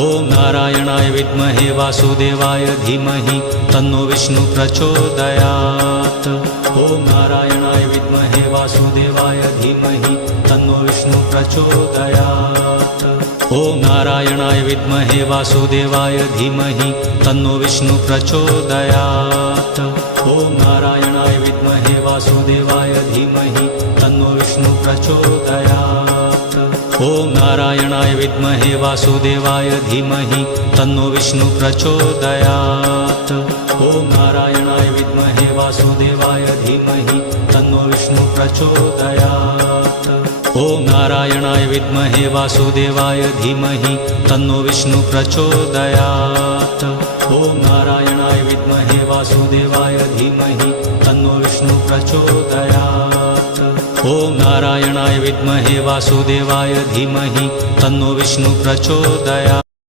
ॐ नारायणाय विद्महे वासुदेवाय धीमहि तन्नो विष्णु प्रचोदयात्। ॐ नारायणाय विद्महे वासुदेवाय धीमहि तन्नो विष्णु प्रचोदयात्। ॐ नारायणाय विद्महे वासुदेवाय धीमहि तन्नो विष्णु प्रचोदयात्। ॐ नारायणाय विद्महे वासुदेवाय धीमहि तन्नो विष्णु प्रचोदयात्। ॐ नारायणाय विद्महे वासुदेवाय धीमहि तन्नो विष्णु प्रचोदयात्। ॐ नारायणाय विद्महे वासुदेवाय धीमहि तन्नो विष्णु प्रचोदयात्। ॐ नारायणाय विद्महे वासुदेवाय धीमहि तन्नो विष्णु प्रचोदयात्। ॐ नारायणाय विद्महे वासुदेवाय धीमहि तन्नो विष्णु प्रचोदयात्। ॐ नारायणाय विद्महे वासुदेवाय धीमहि तन्नो विष्णु प्रचोदयात्।